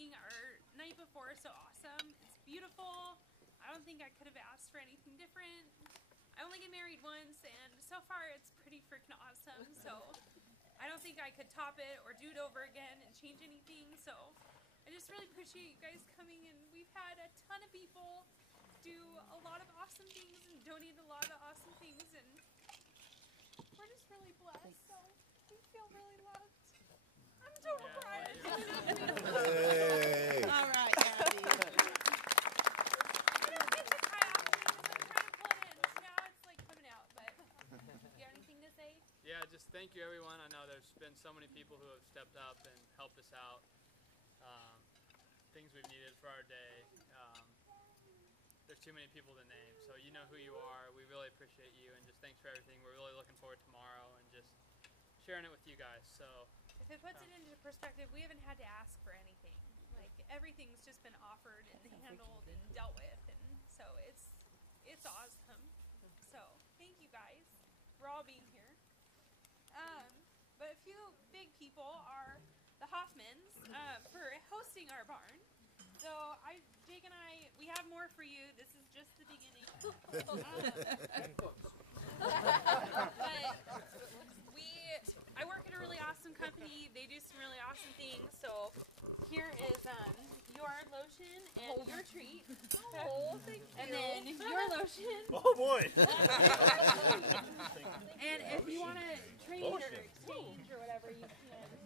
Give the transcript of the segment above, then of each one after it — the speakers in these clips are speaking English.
making our night before so awesome. It's beautiful. I don't think I could have asked for anything different. I only get married once, and so far it's pretty freaking awesome. So I don't think I could top it or do it over again and change anything. So I just really appreciate you guys coming, and we've had a ton of people do a lot of awesome things and donate a lot of awesome things, and we're just really blessed. So we feel really loved. I'm a total crying. Hey. All right, Abby. I don't get to cry often because I'm trying to pull it in. Now it's like coming out. But you got anything to say? Yeah, just thank you, everyone. I know there's been so many people who have stepped up and helped us out. Things we've needed for our day. There's too many people to name, so you know who you are. We really appreciate you, and just thanks for everything. We're really looking forward to tomorrow and just sharing it with you guys. So if it puts it into perspective, we haven't had to ask for anything. Like everything's just been offered and handled and dealt with, and so it's awesome. So thank you guys for all being here. But a few big people are the Hoffmans for hosting our barn. So Jake and I, we have more for you. This is just the beginning. But I work at a really awesome company. They do some really awesome things. So here is your lotion and your treat. Oh, thank you. And then your lotion. Oh boy. And if you want to trade or exchange or whatever, you can.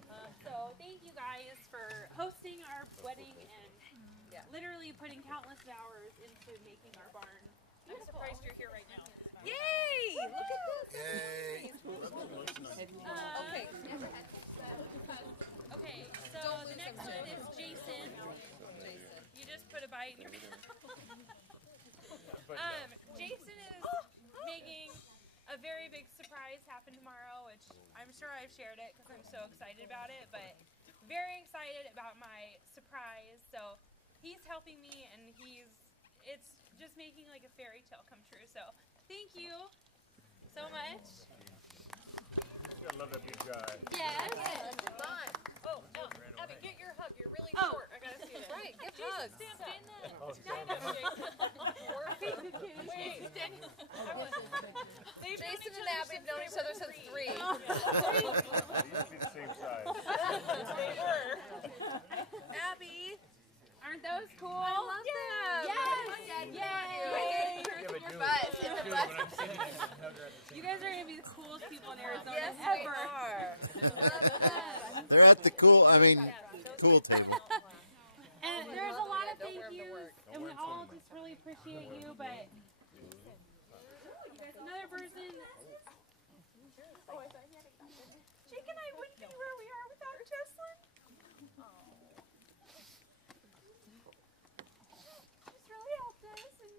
So thank you guys for hosting our wedding and literally putting countless hours into making our barn. I'm surprised you're here right now. Yay! Look at this. Yay. Okay, so the next one is Jason. You just put a bite in your Jason is making a very big surprise happen tomorrow, which I'm sure I've shared it because I'm so excited about it, but very excited about my surprise. So he's helping me, and it's just making like a fairy tale come true. So thank you so much. I love that big guy. Yes. Come on. Oh, Abby, get your hug. You're really short. I gotta see this. Right, give hugs. Stand up. Stand up, Jason. Wait, stand. Jason and Abby have known each other since 3. They used to be the same size. They were. Abby. Aren't those cool? I love them. Yes. Yay. Your butt. In the butt. You guys are going to be the coolest people in Arizona Yes, ever. we are. Love them. They're at the cool table. And there's a lot of thank yous, and we all just really appreciate you, but there's another person. Jake and I wouldn't be where we are without Jesslyn. She's really helped us, and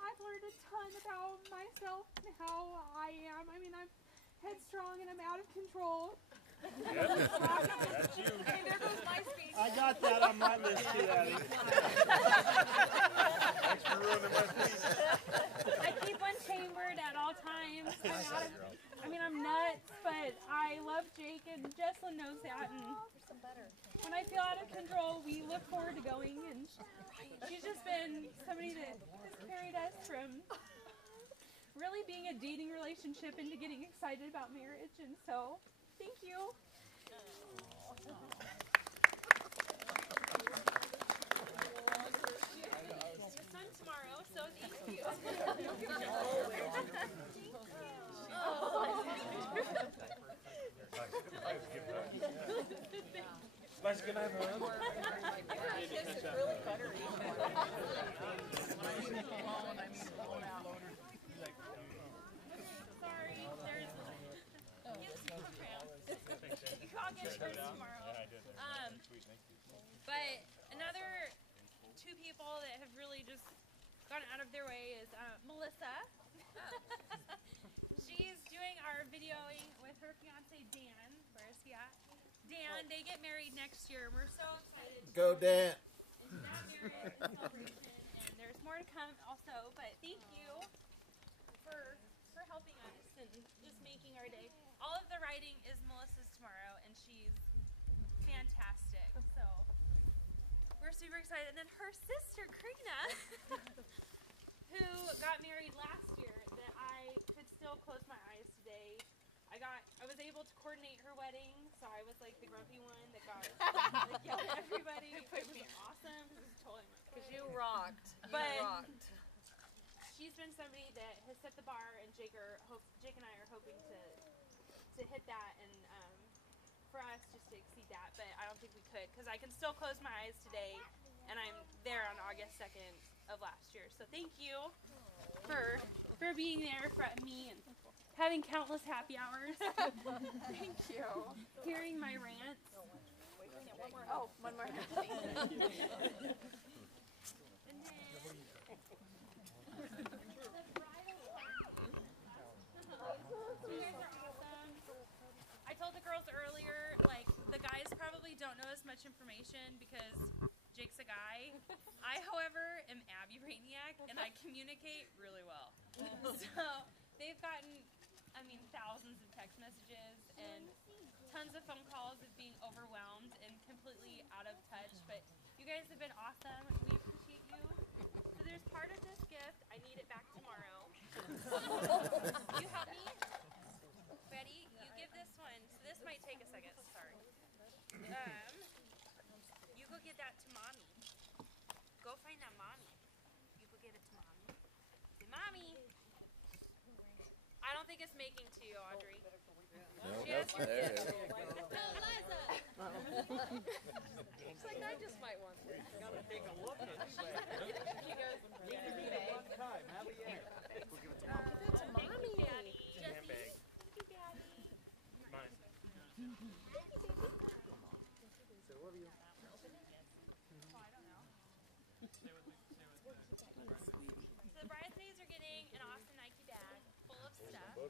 I've learned a ton about myself and how I am. I mean, I'm headstrong and I'm out of control. Yep. That's you. Hey, there goes my speech. I got that on my list too, Abby. Thanks for ruining my speech. I keep unchambered at all times. I'm nuts, but I love Jake, and Jesslyn knows that. And when I feel out of control, we look forward to going, and she's just been somebody that has carried us from really being a dating relationship into getting excited about marriage, and so thank you. It's fun tomorrow, so thank you. Nice, good night, man. This is really buttery. Sorry, there's you can all get yours tomorrow. But another two people that have really just gone out of their way is Melissa. She's doing our videoing with her fiance Dan. Where is he at? Dan, they get married next year. We're so excited. Go, Dan. And that marriage celebration, and there's more to come also. But thank you for helping us and just making our day. All of the writing is Melissa's tomorrow, and she's fantastic. So we're super excited. And then her sister, Karina, who got married last year, that I could still close my eyes today. I was able to coordinate her wedding, so I was like the grumpy one that got like, yelled at everybody. It was awesome because it was totally my Because you rocked. But You rocked. she's been somebody that has set the bar, and Jake and I are hoping to hit that, and for us just to exceed that. But I don't think we could because I can still close my eyes today, and I'm there on August 2nd of last year. So thank you for being there for me and having countless happy hours. Thank you. Hearing my rants. Oh, one more. And then, you guys are awesome. I told the girls earlier, like, the guys probably don't know as much information because Jake's a guy. I, however, am Abby Rainiak, and I communicate really well. So they've gotten, thousands of text messages and tons of phone calls of being overwhelmed and completely out of touch. But you guys have been awesome. We appreciate you. So there's part of this gift. I need it back tomorrow. You help me? Ready? You give this one. So this might take a second. Sorry. You go get that to mommy. Go find that mommy. You go give it to mommy. Say, mommy. I don't think it's making to you, Audrey. Nope, She has there it is. Liza. She's like, I just might want this. Gotta take a look at it. He goes, You can eat it one time. Have a year. give it to mommy. Daddy. Handbag. Thank you, Daddy. Mine. So what do you? So the bridesmaids are getting an awesome Nike bag full of stuff.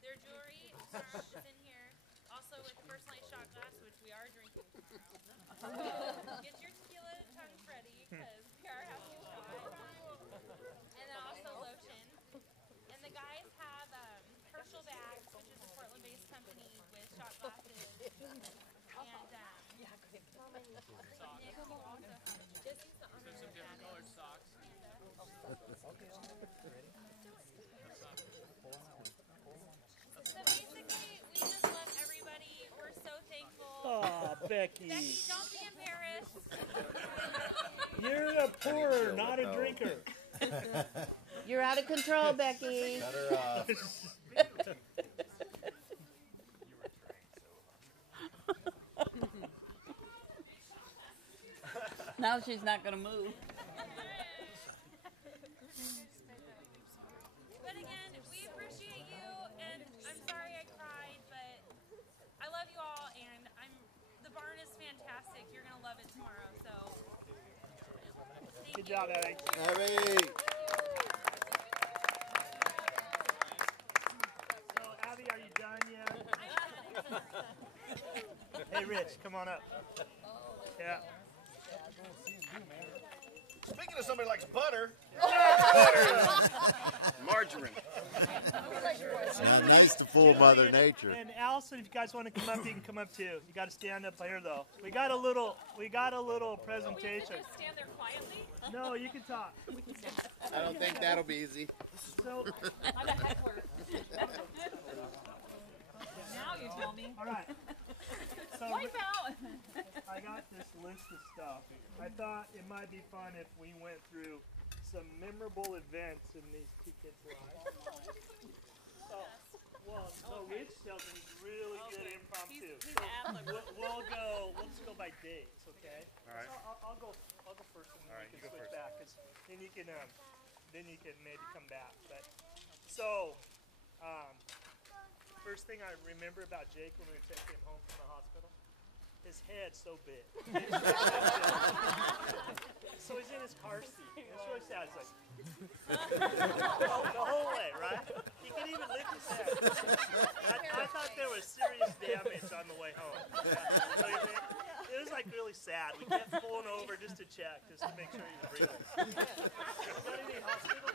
Their jewelry is in here, also with a personalized shot glass, which we are drinking tomorrow. Get your tequila tongues ready, because we are having a shot. And then also lotion. And the guys have Herschel bags, which is a Portland-based company with shot glasses. And Nick, you also have There's some different colored socks. So basically, we just love everybody. We're so thankful. Oh, Becky. Becky, don't be embarrassed. You're a pourer, not a drinker. You're out of control, Becky. Cut her off. Now she's not going to move. But again, we appreciate you, and I'm sorry I cried, but I love you all, and the barn is fantastic. You're gonna love it tomorrow. So, thank Good you. job, Abby. Abby. So, Abby, are you done yet? I'm done. Hey, Rich, come on up. Yeah. Speaking of somebody likes butter. Margarine. It's not nice to fool Mother Nature. And Allison, if you guys want to come up, you can come up too. You got to stand up here though. We got a little presentation. Just stand there quietly. No, you can talk. I don't think that'll be easy. So, I'm a heckler. Now you tell me. all right. So Wipe out. I got this list of stuff. I thought it might be fun if we went through some memorable events in these two kids' lives. So Rich tells me he's really good at impromptu. He's ad-lib. We'll just go by days, okay? All right. So I'll go first, and then All right, you you can go switch first. back, 'cause then you can maybe come back. But so, first thing I remember about Jake when we were taking him home from the hospital, his head's so big. So he's in his car seat. It's really sad. It's like the whole way, right? He could even lift his head. I thought there was serious damage on the way home. So it was like really sad. We kept pulling over just to check, just to make sure he was breathing. Got any hospital?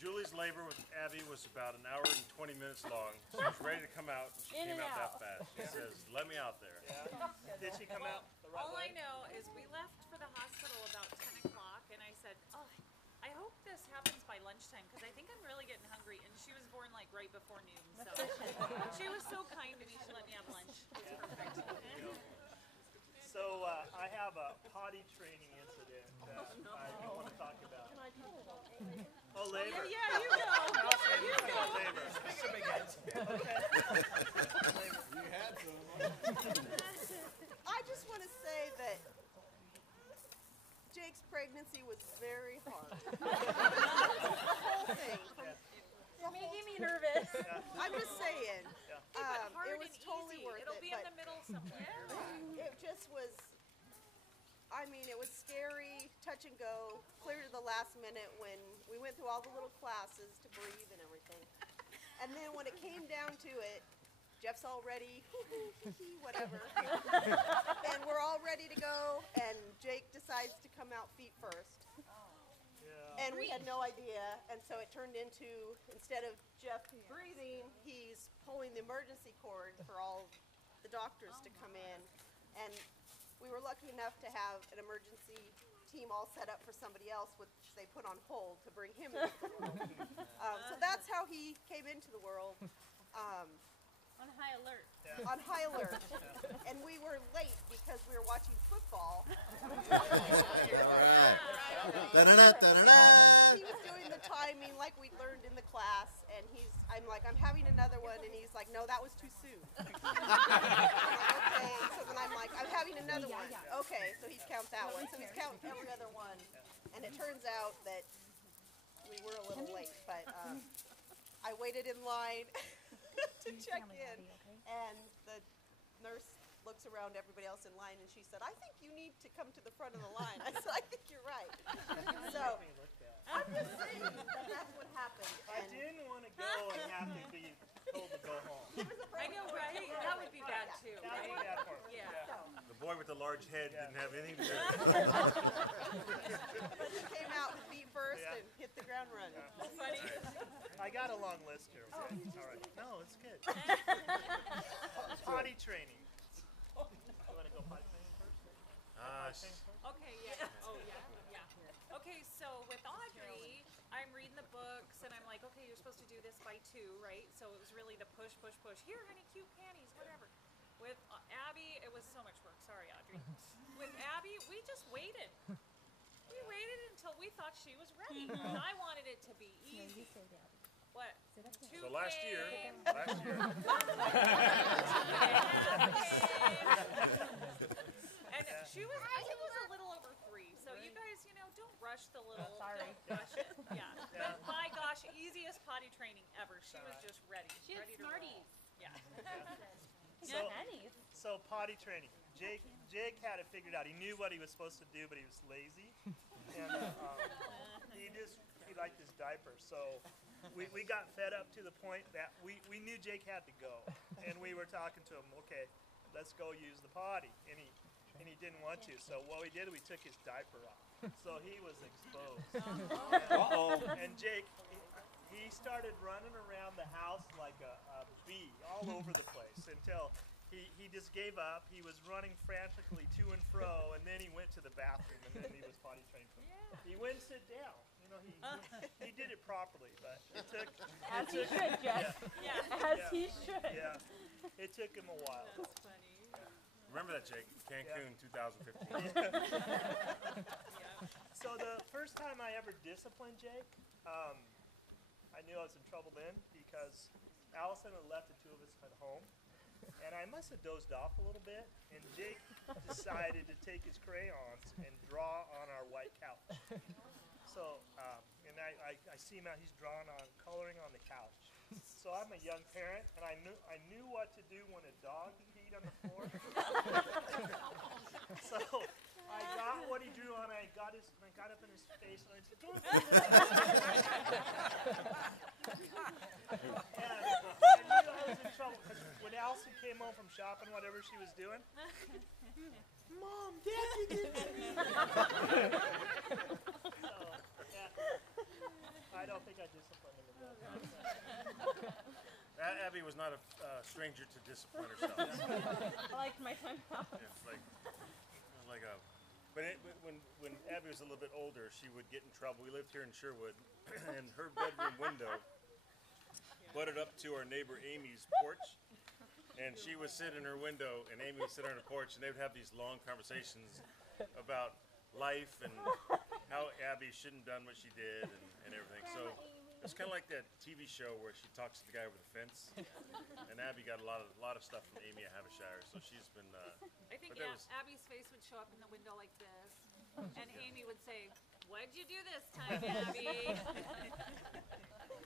Julie's labor with Abby was about an hour and 20 minutes long. She was ready to come out. She came out that fast. She says, "Let me out there." Yeah. Did she come out the right way? lunchtime because I think I'm really getting hungry. And she was born like right before noon, so she was so kind to me. She let me have lunch. It was perfect. So I have a potty training incident that I want to talk about. Oh, labor. Yeah, you go. You go. Labor. That's a big answer. You had some. I just want to say that Jake's pregnancy was very hard. The whole thing. You're making me nervous. I'm just saying. Hard It was and totally easy. worth It'll it. be in but the middle somewhere. It just was, I mean, it was scary, touch and go, clear to the last minute when we went through all the little classes to breathe and everything. And then when it came down to it, Jeff's all ready, whatever. And we're all ready to go, and Jake decides to come out feet first. And we had no idea, and so it turned into, instead of Jeff breathing, he's pulling the emergency cord for all the doctors to come in. And we were lucky enough to have an emergency team all set up for somebody else, which they put on hold to bring him into the world. So that's how he came into the world. On high alert. On high alert. And we were late because we were watching football. All right. Da-da-da, da-da-da. He was doing the timing like we learned in the class, and I'm like, I'm having another one, and he's like, no, that was too soon. I'm like, okay, so then I'm like, I'm having another one. Okay, so he's counting that one. So he's counting every other one, and it turns out that we were a little late, but I waited in line to check in, and the nurse looks around everybody else in line, and she said, I think you need to come to the front of the line. I said, I think you're right. So I'm just saying that that's what happened. I didn't want to go and have to be told to go home. I know, right? That would be bad too, That would be right? bad for me. Yeah. The boy with the large head didn't have anything to do with it. But he came out feet first and hit the ground running. Funny. I got a long list here. Okay? All right. No, it's good. Potty training. You want to go potty training first? Okay, yeah. Oh, yeah. Okay, so with Audrey, I'm reading the books, and I'm like, okay, you're supposed to do this by 2, right? So it was really the push, push, push. Here, honey, cute panties, whatever. With Abby, it was so much work. Sorry, Audrey. With Abby, we just waited. We waited until we thought she was ready. And I wanted it to be easy. What? So last year, And she was, I think it was a little over 3. So you guys, don't rush the little. Sorry. Don't rush it. Yeah. But my gosh, easiest potty training ever. She was just ready. She had ready to Smarties. roll. Yeah. So potty training. Jake had it figured out. He knew what he was supposed to do, but he was lazy. And he liked his diaper. So we got fed up to the point that we knew Jake had to go. And we were talking to him, okay, let's go use the potty. And he didn't want to. So what we did, we took his diaper off. So he was exposed. And Jake, he started running around the house like a bee all over the place until he just gave up. He was running frantically to and fro, and then he went to the bathroom, and then he was potty trained. He went and sit down. He did it properly, but it took. As he should, Jeff. Yeah. As he should. Yeah, it took him a while. That's funny. remember that, Jake? Cancun 2015. So the first time I ever disciplined Jake, I knew I was in trouble then because Allison had left the two of us at home. And I must have dozed off a little bit, and Jake decided to take his crayons and draw on our white couch. So, and I see him out, he's drawing on, coloring on the couch. So I'm a young parent, and I knew what to do when a dog peed on the floor. So I got what he drew on, I got up in his face, and I said, "Don't do that." And I knew I was in trouble, because when Allison came home from shopping, whatever she was doing, Mom, Dad, you did it. So, yeah, I don't think I disciplined him enough. Abby was not a stranger to discipline herself. I liked my time off. It's like a. But when Abby was a little bit older, she would get in trouble. We lived here in Sherwood, and her bedroom window butted up to our neighbor Amy's porch. And she would sit in her window, and Amy would sit on her porch, and they would have these long conversations about life and how Abby shouldn't have done what she did and everything. So it's kind of like that TV show where she talks to the guy over the fence. And Abby got a lot of stuff from Amy at Havishire, so she's been. I think Abby's face would show up in the window like this, and Amy would say, "What'd you do this time, Abby?"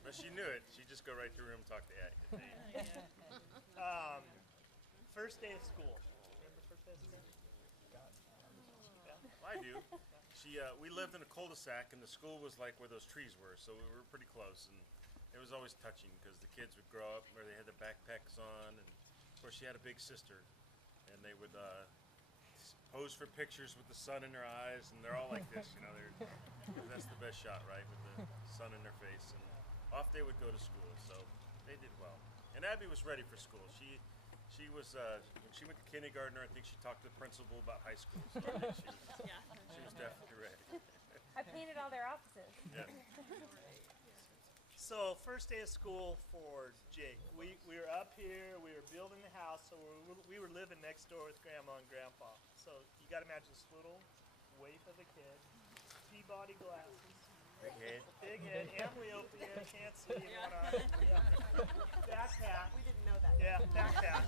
But she knew it. She'd just go right through her room and talk to Abby. First day of school. Remember first day of school? I do. We lived in a cul-de-sac, and the school was like where those trees were, so we were pretty close, and it was always touching because the kids would grow up where they had their backpacks on, and of course she had a big sister, and they would pose for pictures with the sun in their eyes, and they're all like this, you know. That's the best shot, right, with the sun in their face, and off they would go to school. So they did well, and Abby was ready for school. She was when she went to kindergarten. I think she talked to the principal about high school. So I think she was definitely ready. I painted all their offices. Yeah. So first day of school for Jake. We were up here. We were building the house. So we were living next door with Grandma and Grandpa. So you got to imagine this little waif of a kid, Peabody glasses. Big head, amblyopia, can't see one eye. Yeah. Backpack. We didn't know that. Yeah, backpack.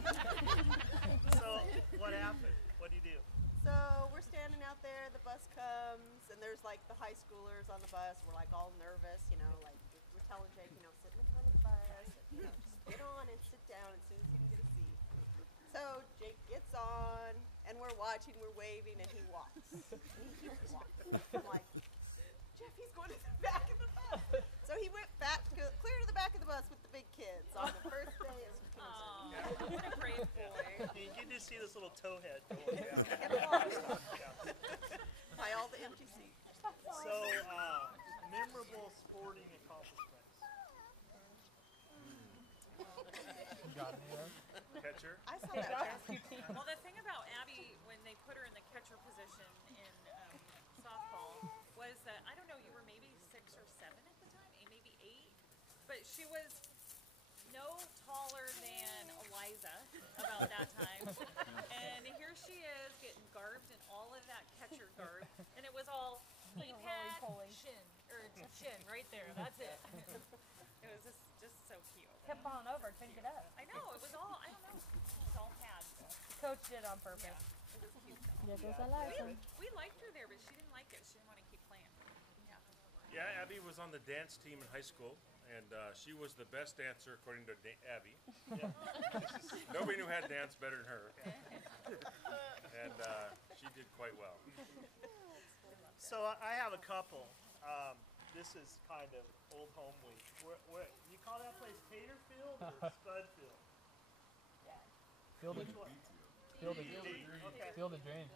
So what happened? What do you do? So we're standing out there, the bus comes, and there's like the high schoolers on the bus. We're like all nervous, you know, like we're telling Jake, you know, sit in the front of the bus, you know, just get on and sit down as soon as you can get a seat. So Jake gets on, and we're watching, we're waving, and he walks. And he keeps walking. I'm like, Jeff, he's going to the back of the bus. So he went clear to the back of the bus with the big kids on the first day of school. Oh, what a brave boy. You can just see this little towhead going down. By all the empty seats. So, memorable sporting accomplishments. Catcher. I saw that. Well, the thing about Abby, when they put her in the catcher position in softball, was that, I don't know, you were maybe 6 or 7 at the time, maybe 8, but she was no taller than Eliza about that time, and here she is getting garbed in all of that catcher garb, and it was all knee pad, shin, right there, that's it. It was just so cute. Kept falling over, couldn't get up. I know, it was all, I don't know, it was all pads. Coach did it on purpose. It was cute though. Yeah, goes Eliza. We liked her there, but she didn't like it. She didn't want to keep playing. Yeah, Abby was on the dance team in high school, and she was the best dancer according to Abby. Nobody knew how to dance better than her, and she did quite well. So I have a couple. This is kind of old home week. You call that place Taterfield or Spudfield? Field of Which one? Field of Okay. Field of Dream.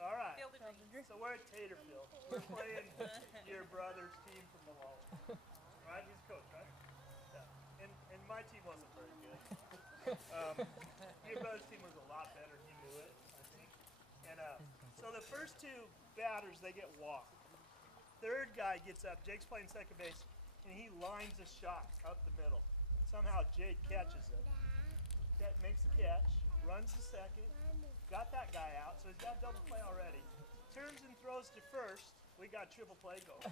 All right. Field of dreams. So we're at Taterfield. We're playing your brother's team from Malala. Right? He's coach, right? Yeah. And my team wasn't very good. Your brother's team was a lot better. He knew it, I think. And so the first 2 batters, they get walked. Third guy gets up. Jake's playing second base, and he lines a shot up the middle. Somehow Jake catches it. Makes the catch, runs to second, got that guy out, so he's got double play already. Turns and throws to first. We got triple play going.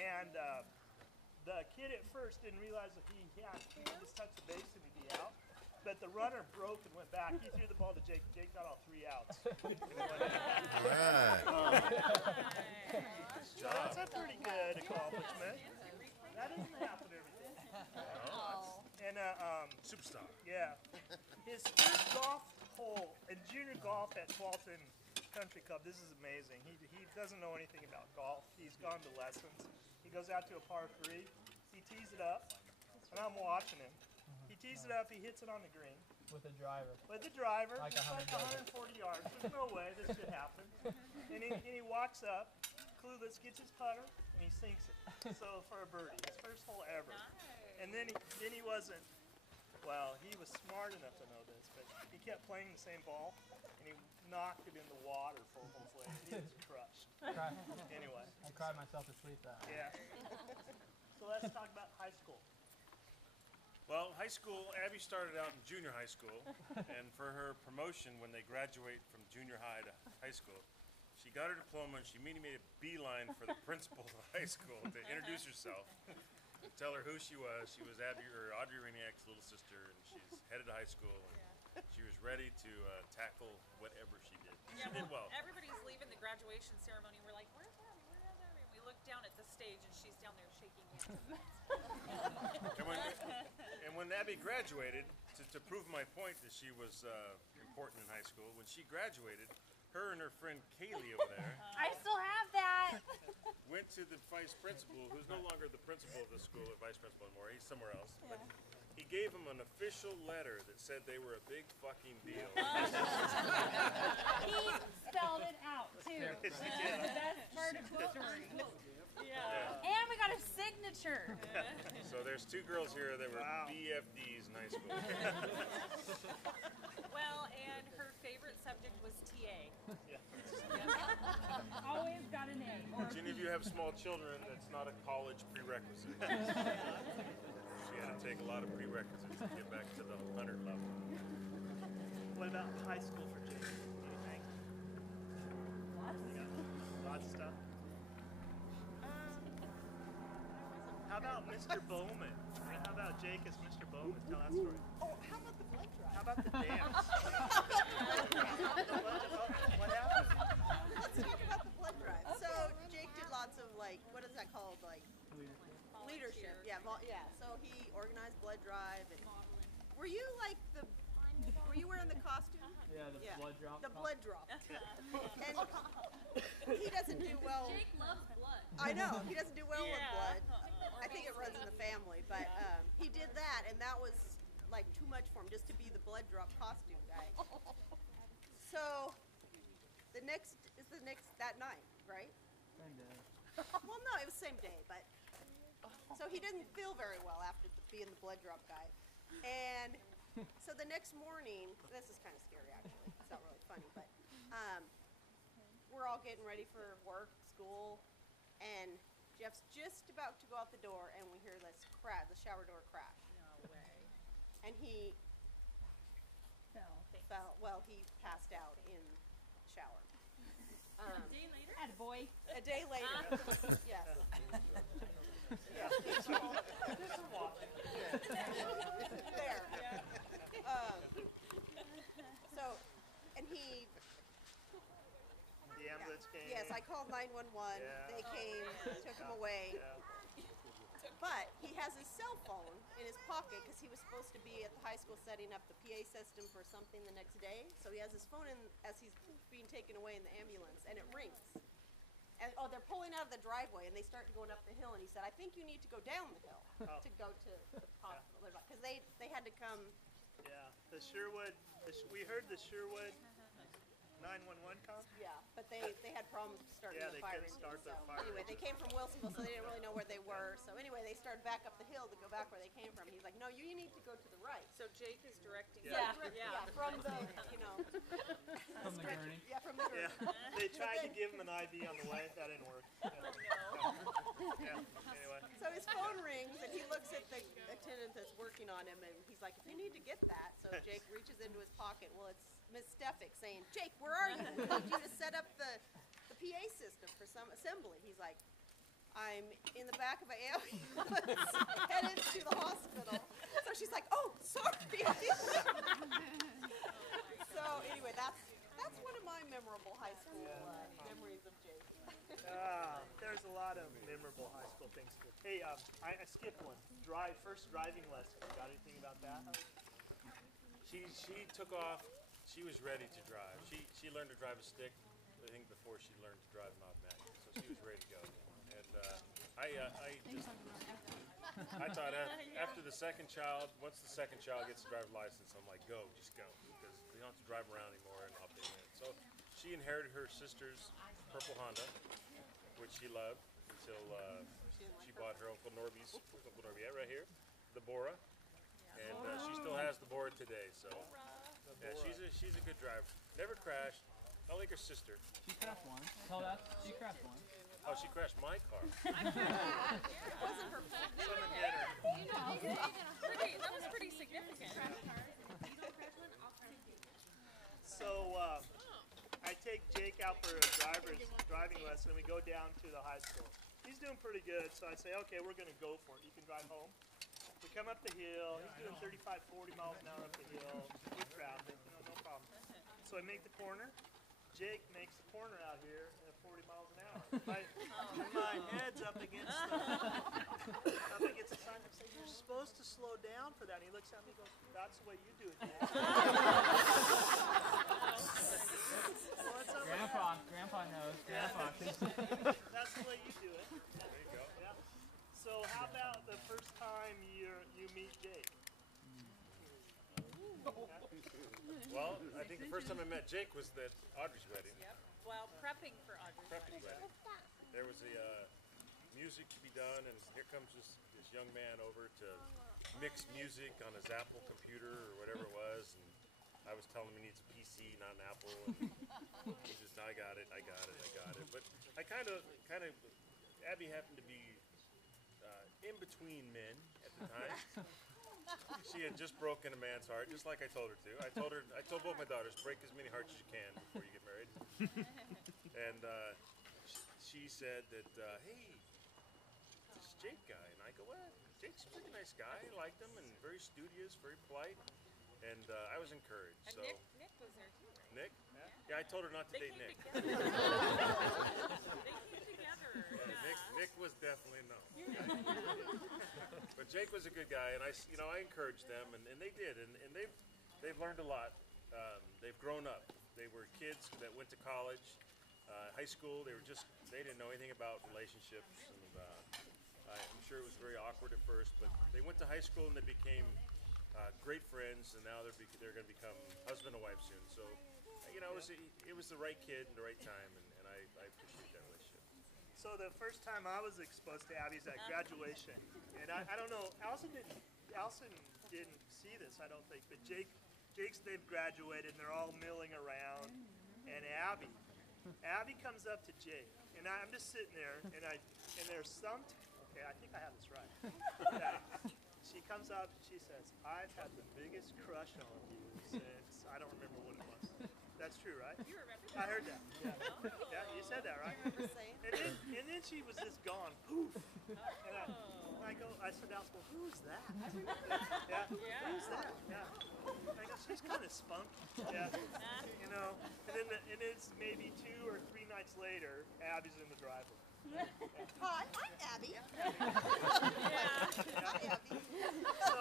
And the kid at first didn't realize that he could just touch the base and he'd be out. But the runner broke and went back. He threw the ball to Jake. Jake got all 3 outs. That's a pretty good accomplishment. That doesn't happen every day. And Superstar. yeah, his first golf hole in junior golf at Walton Country Club. This is amazing. He doesn't know anything about golf. He's gone to lessons. He goes out to a par 3. He tees it up, and I'm watching him. He tees it up. He hits it on the green. With a driver. With the driver, Like it's like 140 yards. There's no way this should happen. And he walks up, clueless, gets his putter, and he sinks it. So for a birdie, his first hole ever. And then he wasn't. Well, he was smart enough to know this, but he kept playing the same ball, and he knocked it in the water full way. He was crushed. Anyway. I cried myself to sleep that night. Yeah. So let's talk about high school. Well, high school, Abby started out in junior high school, and for her promotion when they graduate from junior high to high school, she got her diploma and she immediately made a beeline for the principal of the high school to introduce herself, tell her who she was. She was Abby or Audrey Rainiak's little sister, and she's headed to high school, and she was ready to tackle whatever she did. She did well. Everybody's leaving the graduation ceremony. We're like, where's Abby? Where's Abby? And we look down at the stage, and she's down there shaking hands. And when Abby graduated, to prove my point that she was important in high school, when she graduated, her and her friend Kaylee over there I still have that. went to the vice principal, who's no longer the principal of the school or vice principal anymore. He's somewhere else. But he gave him an official letter that said they were a big fucking deal. He spelled it out too. That's the best part of the story. And we got a signature. So there's two girls here that were BFDs in high school. Well, and her favorite subject was TA. Always got an A. If any of you have small children, that's not a college prerequisite. She had to take a lot of prerequisites to get back to the 100 level. What about high school for Jake? Anything? Lots of stuff. How about Mr. Bowman? How about Jake as Mr. Bowman? Tell that story. Oh, how about the blood drive? How about the dance? What happened? Let's talk about the blood drive. So Jake did lots of what is that called? Leadership. Yeah, So he organized blood drive, and were you were you wearing the costume? Yeah, the blood drop. The blood drop. And he doesn't do well. Jake loves blood. I know he doesn't do well with blood. I think it runs in the family, but he did that, and that was too much for him just to be the blood drop costume guy. So the next that night, right? Same day. Well, no, it was the same day, but so he didn't feel very well after being the blood drop guy, and so the next morning, this is kind of scary actually. It's not really funny, but we're all getting ready for work, school, and Jeff's just about to go out the door, and we hear this crash, the shower door crash. No way. And he fell. Well, he passed out in the shower. A day later? Attaboy. A day later. Yes. There. So, and he. The ambulance came. Yes, I called 911. Yeah. They came, took him away. Yeah. But he has his cell phone in his pocket because he was supposed to be at the high school setting up the PA system for something the next day. So he has his phone in as he's being taken away in the ambulance, and it rings. And they're pulling out of the driveway, and they start going up the hill. And he said, "I think you need to go down the hill to go to the hospital because they had to come." Yeah. The Sherwood. We heard the Sherwood 911 come. Yeah, but they had problems starting Yeah, the they fire couldn't engine. start their So fire anyway, they came from Wilsonville, so they didn't really know where they were. So anyway, they started back up the hill to go back where they came from. He's like, "No, you need to go to the right." So Jake is directing. Yeah. From the From the gurney. Yeah, from the Yeah. gurney. They tried to give him an IV on the way. That didn't work. Yeah. Anyway. So his phone rings, and he looks at the attendant that's working on him, and he's like, "If you need to get that." So Jake reaches into his pocket. Well, it's Miss Stefik saying, "Jake, where are you? We need you to set up the PA system for some assembly." He's like, "I'm in the back of an ambulance headed to the hospital." So she's like, "Oh, sorry." So anyway, that's one of my memorable high school memories of Jake. There's a lot of memorable high school things. Hey, I skipped one. First driving lesson. Got anything about that? She took off. She was ready to drive. She learned to drive a stick, I think, before she learned to drive an automatic. So she was ready to go. And I thought after the second child, once the second child gets a driver's license, I'm like, go, just go, because we don't have to drive around anymore and update it. So she inherited her sister's purple Honda, which she loved until she bought her Uncle Norby's, yeah, right here, the Bora. And she still has the Bora today. So yeah, she's she's a good driver. Never crashed. Not like her sister. She crashed once. Tell that. She crashed once. Oh, she crashed my car. It wasn't her fault. Someone hit her. That was pretty significant. So I take Jake out for a driving lesson, and we go down to the high school. He's doing pretty good, so I say, okay, we're going to go for it. You can drive home. We come up the hill. He's doing 35, 40 miles an hour up the hill with traffic, no problem. So I make the corner. Jake makes the corner out here at 40 miles an hour. My head's up against the sign. I say, you're supposed to slow down for that. And he looks at me and goes, that's the way you do it, Dad. What's up? Grandpa knows. Grandpa. That's the way you do it. There you go. Yeah. So how about the first time you meet Jake? Well, I think the first time I met Jake was at Audrey's wedding. Yep. Well, prepping for Audrey's Prepping wedding. There was a music to be done, and here comes this young man over to mix music on his Apple computer or whatever it was, and I was telling him he needs a PC, not an Apple, and he just, I got it. But I kind of, Abby happened to be in between men at the time. She had just broken a man's heart, just like I told her to. I told both my daughters, break as many hearts as you can before you get married. And she said that, hey, this Jake guy. And I go, well, Jake's a pretty nice guy. I liked him, and very studious, very polite. And I was encouraged. And so Nick was there too, right? Nick? Yeah, I told her not to date Nick. They came together. Yeah. Nick was definitely no. But Jake was a good guy, and I encouraged them, and they did, and they've learned a lot. They've grown up. They were kids that went to college, high school. They didn't know anything about relationships, and I'm sure it was very awkward at first. But they went to high school and they became great friends, and now they're going to become husband and wife soon. So, it was the right kid and the right time, and I appreciate that relationship. So the first time I was exposed to Abby's at graduation, and I don't know, Allison didn't see this, I don't think, but they've graduated and they're all milling around, and Abby comes up to Jake, and I'm just sitting there, and there's okay, I think I have this right. Yeah. She comes up and she says, I've had the biggest crush on you since, I don't remember what it was. That's true, right? You remember that? I heard that. Yeah. Yeah, you said that, right? I remember saying. And then she was just gone. Poof. And I said, well, who's that? Yeah. Who's that? Yeah. I go, she's kind of spunky. Yeah. And then it's maybe 2 or 3 nights later, Abby's in the driveway. Hi, I'm Abby. Hi, Abby. So,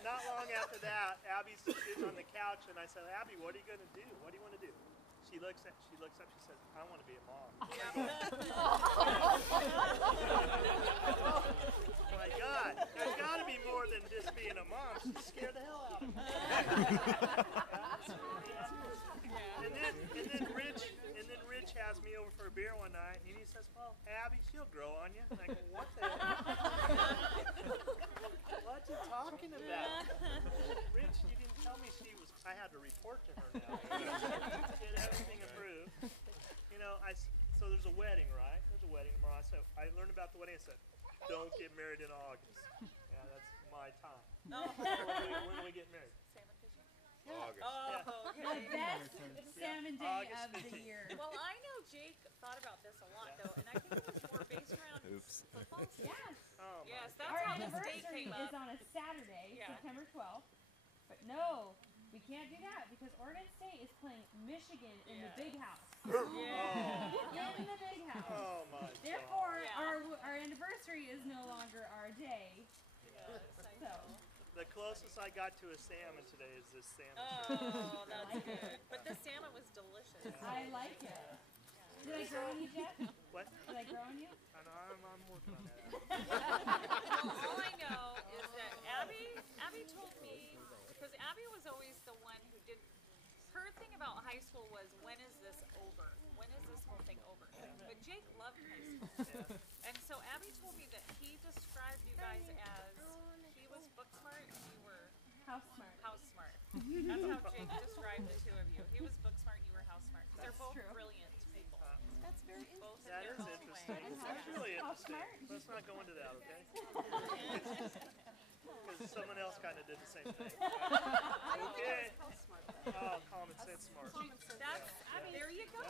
not long after that, Abby's sitting on the couch, and I said, Abby, what are you going to do? What do you want to do? She looks up, she says, I want to be a mom. Oh my God, there's got to be more than just being a mom. She scared the hell out of me. And then Rich has me over for a beer one night, and he says, well, Abby, she'll grow on you. And I go, what the hell? What are you talking about? Rich, you didn't tell me I had to report to her now. Get everything approved. So there's a wedding, right? There's a wedding tomorrow. So I learned about the wedding. I said, don't get married in August. Yeah, that's my time. When do we get married? August. Oh, The okay. best salmon day August of the 15th. year. Well, I know Jake thought about this a lot, though, and I think it was more based around football. Yes. Oh, my Yes, that's Our how this date anniversary came is up. on a Saturday, Yeah. September 12th. But no, we can't do that because Oregon State is playing Michigan in the big house. Yeah. In the big house. Oh my Therefore, Yeah. our anniversary is no longer our day. So, The closest I got to a salmon today is this salmon. Oh, that's good. But the salmon was delicious. I like it. Did I grow on you, Jeff? What? Did I grow on you? I'm working on that. All I know is that Abby told me, because Abby was always the one who did, her thing about high school was, when is this over? When is this whole thing over? But Jake loved high school. And so Abby told me that he described you guys as, he was book smart and you were House smart. house smart. That's how describe the two of you. He was book smart, you were house smart. 'Cause they're both true. brilliant people. That's very Both in That their is own interesting. way. That's really How interesting. smart. Let's not go into that, okay? Because someone else kind of did the same thing. Okay. Oh, common sense smart. That's, there you go.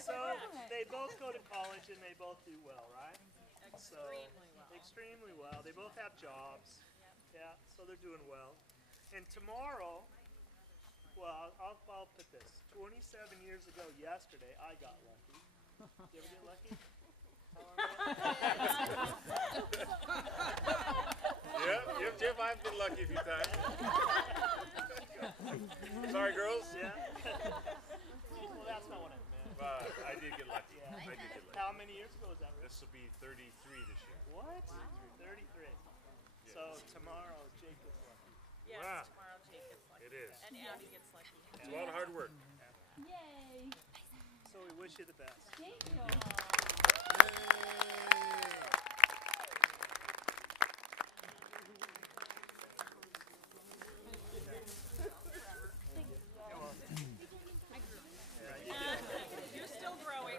So they both go to college and they both do well, right? So extremely well. They both have jobs. Yeah, so they're doing well. And tomorrow, well, I'll put this. 27 years ago yesterday, I got lucky. You ever get lucky? Yep, Jeff, I've been lucky a few times. Sorry, girls. Yeah. Well, that's not what I meant. But I did get lucky. Yeah. I did get lucky. How many years ago was that, Rick? This will be 33 this year. What? 33. So tomorrow, Jake is lucky. Yes, Wow. tomorrow Jake gets lucky. It is. And Abby gets lucky. It's a lot of hard work. Yay. So we wish you the best. Thank you. You're still growing.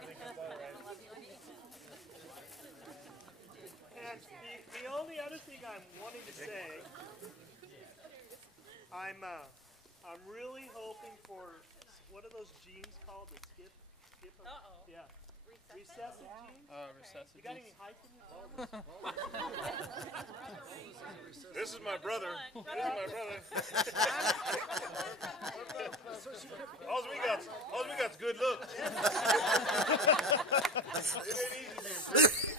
And the only other thing I'm wanting to say, I'm really hoping for, what are those genes called? The skip? Uh-oh. Yeah. Recessive genes? Recessive. You got any height in you? This is my brother. This is my brother. All we got's good looks. It ain't easy being pretty.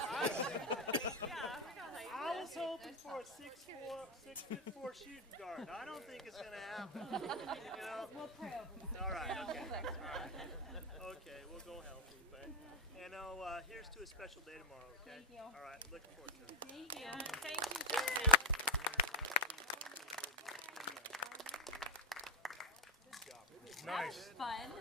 Yeah, we got height. I was hoping for a 6'4" shooting guard. I don't think it's gonna happen. You know? We'll pray over that. All right. Okay. All right. Okay. We'll go healthy, but you know, here's to a special day tomorrow. Okay. Thank you. All right. Looking forward to it. Thank you. And thank you, Jake. Nice. Fun.